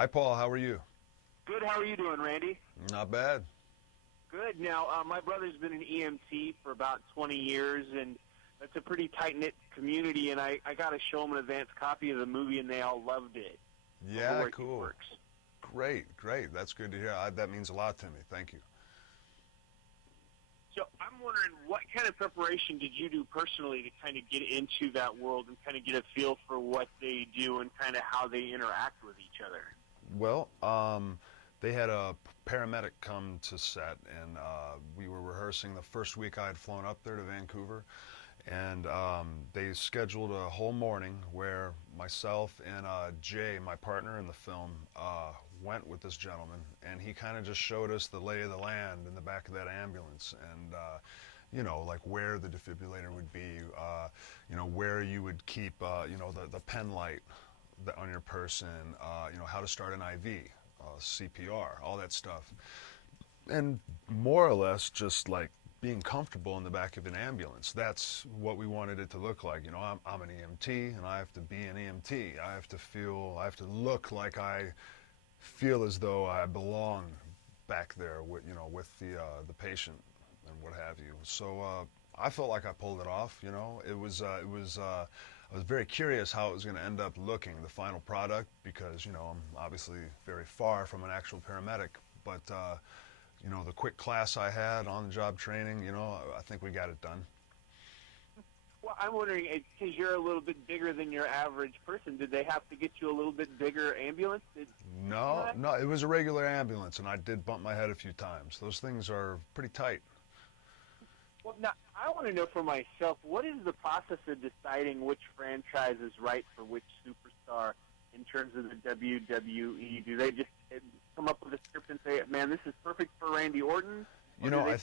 Hi, Paul. How are you? Good. How are you doing, Randy? Not bad. Good. Now, my brother's been an EMT for about 20 years, and it's a pretty tight-knit community, and I got to show them an advance copy of the movie, and they all loved it. Yeah, cool. Great. That's good to hear. That means a lot to me. Thank you. So I'm wondering, what kind of preparation did you do personally to kind of get into that world and kind of get a feel for what they do and kind of how they interact with each other? Well, they had a paramedic come to set, and we were rehearsing the first week I had flown up there to Vancouver, and they scheduled a whole morning where myself and Jay, my partner in the film, went with this gentleman, and he kind of just showed us the lay of the land in the back of that ambulance, and you know, like where the defibrillator would be, you know, where you would keep, you know, the pen light on your person, you know, how to start an IV, CPR, all that stuff, and more or less just like being comfortable in the back of an ambulance. That's what we wanted it to look like. You know, I'm an EMT, and I have to be an EMT. I have to look like I feel as though I belong back there with, you know, with the patient and what have you. So I felt like I pulled it off. You know, I was very curious how it was going to end up looking, the final product, because, you know, I'm obviously very far from an actual paramedic, but you know, the quick class I had, on-the-job training, you know, I think we got it done. Well, I'm wondering, because you're a little bit bigger than your average person, did they have to get you a little bit bigger ambulance? No, it was a regular ambulance, and I did bump my head a few times. Those things are pretty tight. Well, now, I want to know for myself, what is the process of deciding which franchise is right for which superstar in terms of the WWE? Do they just come up with a script and say, man, this is perfect for Randy Orton? You know,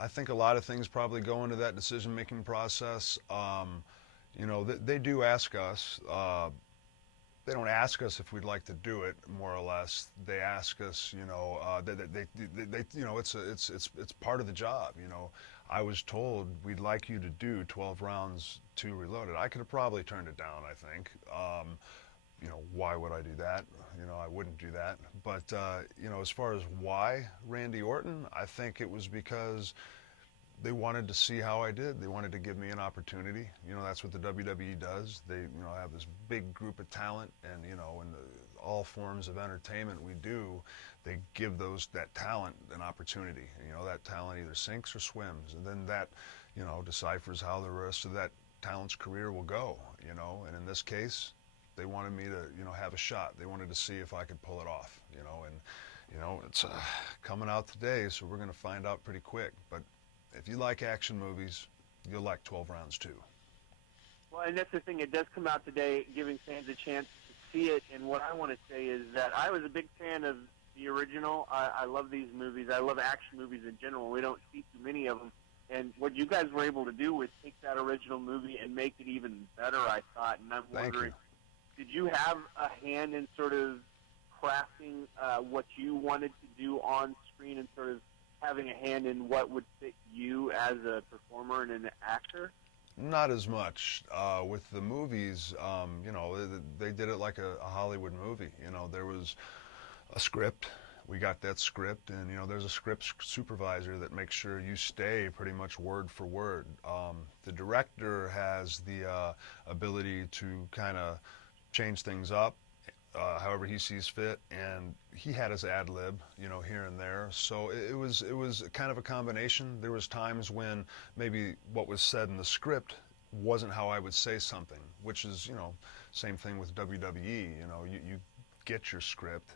I think a lot of things probably go into that decision-making process. You know, they do ask us. They don't ask us if we'd like to do it, more or less. They ask us, you know, they you know, it's part of the job. You know, I was told we'd like you to do 12 rounds 2 reloaded. I could have probably turned it down, I think. You know, why would I do that? You know, I wouldn't do that. But, you know, as far as why Randy Orton, I think it was because they wanted to see how I did. They wanted to give me an opportunity. You know, that's what the WWE does. They, you know, have this big group of talent, and, you know, in all forms of entertainment we do, they give that talent an opportunity. And, you know, that talent either sinks or swims, and then that, you know, deciphers how the rest of that talent's career will go, you know. And in this case, they wanted me to, you know, have a shot. They wanted to see if I could pull it off, you know. And, you know, it's coming out today, so we're going to find out pretty quick. But if you like action movies, you'll like 12 rounds too. Well, and that's the thing. It does come out today, giving fans a chance to see it. And what I want to say is that I was a big fan of the original. I love these movies. I love action movies in general. We don't see too many of them. And what you guys were able to do was take that original movie and make it even better, I thought. And I'm wondering, did you have a hand in sort of crafting what you wanted to do on screen and sort of having a hand in what would fit you as a performer and an actor? Not as much. With the movies, you know, they did it like a Hollywood movie. You know, there was a script. We got that script, and, you know, there's a script supervisor that makes sure you stay pretty much word for word. The director has the ability to kind of change things up however he sees fit, and he had his ad lib, you know, here and there. So it was kind of a combination. There was times when maybe what was said in the script wasn't how I would say something, which is, you know, same thing with WWE. You know, you get your script,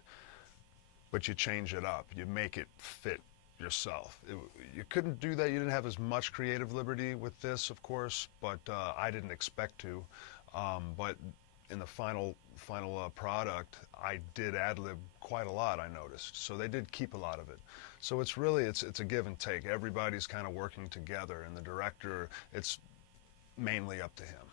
but you change it up. You make it fit yourself. You couldn't do that. You didn't have as much creative liberty with this, of course, but I didn't expect to. But in the final product, I did ad-lib quite a lot, I noticed. So they did keep a lot of it. So it's really, it's a give and take. Everybody's kind of working together, and the director, it's mainly up to him.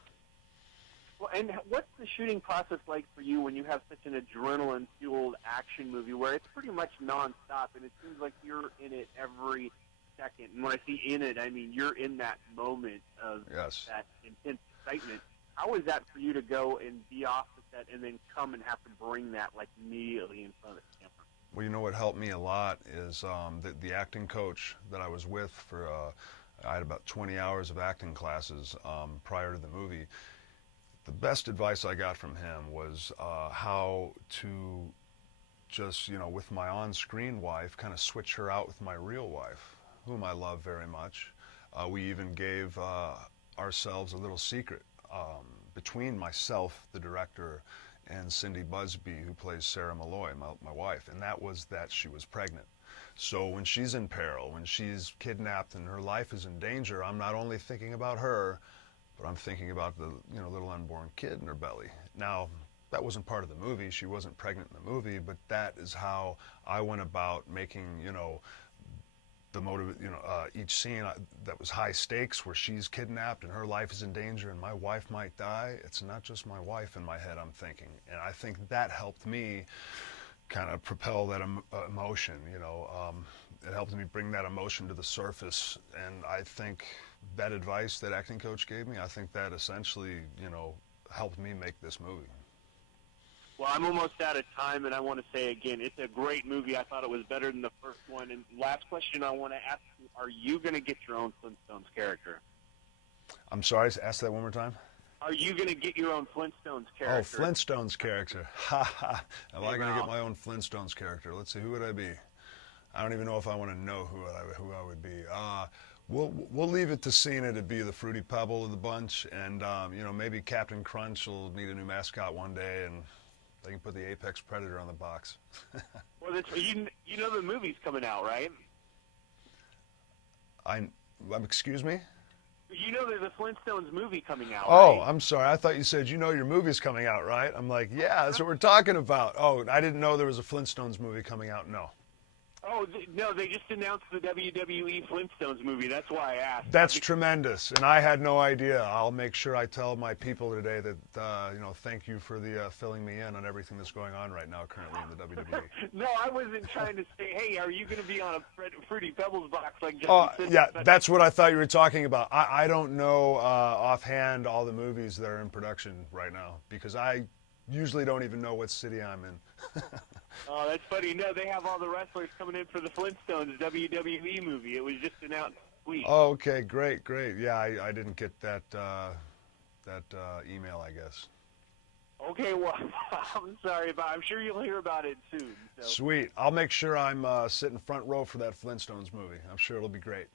Well, and what's the shooting process like for you when you have such an adrenaline-fueled action movie where it's pretty much nonstop, and it seems like you're in it every second? And when I see in it, I mean you're in that moment of that intense excitement. How is that for you to go and be off the set and then come and have to bring that like immediately in front of the camera? Well, you know what helped me a lot is the acting coach that I was with for, I had about 20 hours of acting classes prior to the movie. The best advice I got from him was how to just, with my on-screen wife, kind of switch her out with my real wife, whom I love very much. We even gave ourselves a little secret between myself, the director, and Cindy Busby, who plays Sarah Malloy, my wife, and that was that she was pregnant. So when she's in peril, when she's kidnapped and her life is in danger, I'm not only thinking about her, but I'm thinking about the little unborn kid in her belly. Now, that wasn't part of the movie. She wasn't pregnant in the movie, but that is how I went about making, the motive, each scene that was high stakes, where she's kidnapped and her life is in danger and my wife might die. It's not just my wife in my head, I'm thinking. And I think that helped me kind of propel that emotion, it helped me bring that emotion to the surface. And I think that advice that acting coach gave me, I think that essentially, helped me make this movie. Well, I'm almost out of time, and I want to say again, it's a great movie. I thought it was better than the first one. And last question I want to ask you, are you going to get your own Flintstones character? I'm sorry, ask that one more time. Are you going to get your own Flintstones character? Oh, Flintstones character. Ha ha. Am I going to get my own Flintstones character? Let's see, who would I be? I don't even know if I want to know who I would be. We'll leave it to Cena to be the Fruity Pebble of the bunch, and maybe Captain Crunch will need a new mascot one day, and they can put the Apex Predator on the box. Well, you know the movie's coming out, right? Excuse me? You know there's a Flintstones movie coming out, Oh, right? I'm sorry. I thought you said, your movie's coming out, right? I'm like, yeah, that's what we're talking about. Oh, I didn't know there was a Flintstones movie coming out. No. Oh, no, they just announced the WWE Flintstones movie. That's why I asked. That's tremendous, and I had no idea. I'll make sure I tell my people today that, thank you for the filling me in on everything that's going on right now currently in the WWE. No, I wasn't trying to say, hey, are you going to be on a Fruity Pebbles box like Oh, Justin? yeah, that's what I thought you were talking about. I don't know offhand all the movies that are in production right now, because I usually don't even know what city I'm in. Oh, that's funny. No, they have all the wrestlers coming in for the Flintstones WWE movie. It was just announced this week. Oh, okay, great. Yeah, I didn't get that email, I guess. Okay, well, I'm sorry, but I'm sure you'll hear about it soon. So. Sweet. I'll make sure I'm sitting front row for that Flintstones movie. I'm sure it'll be great.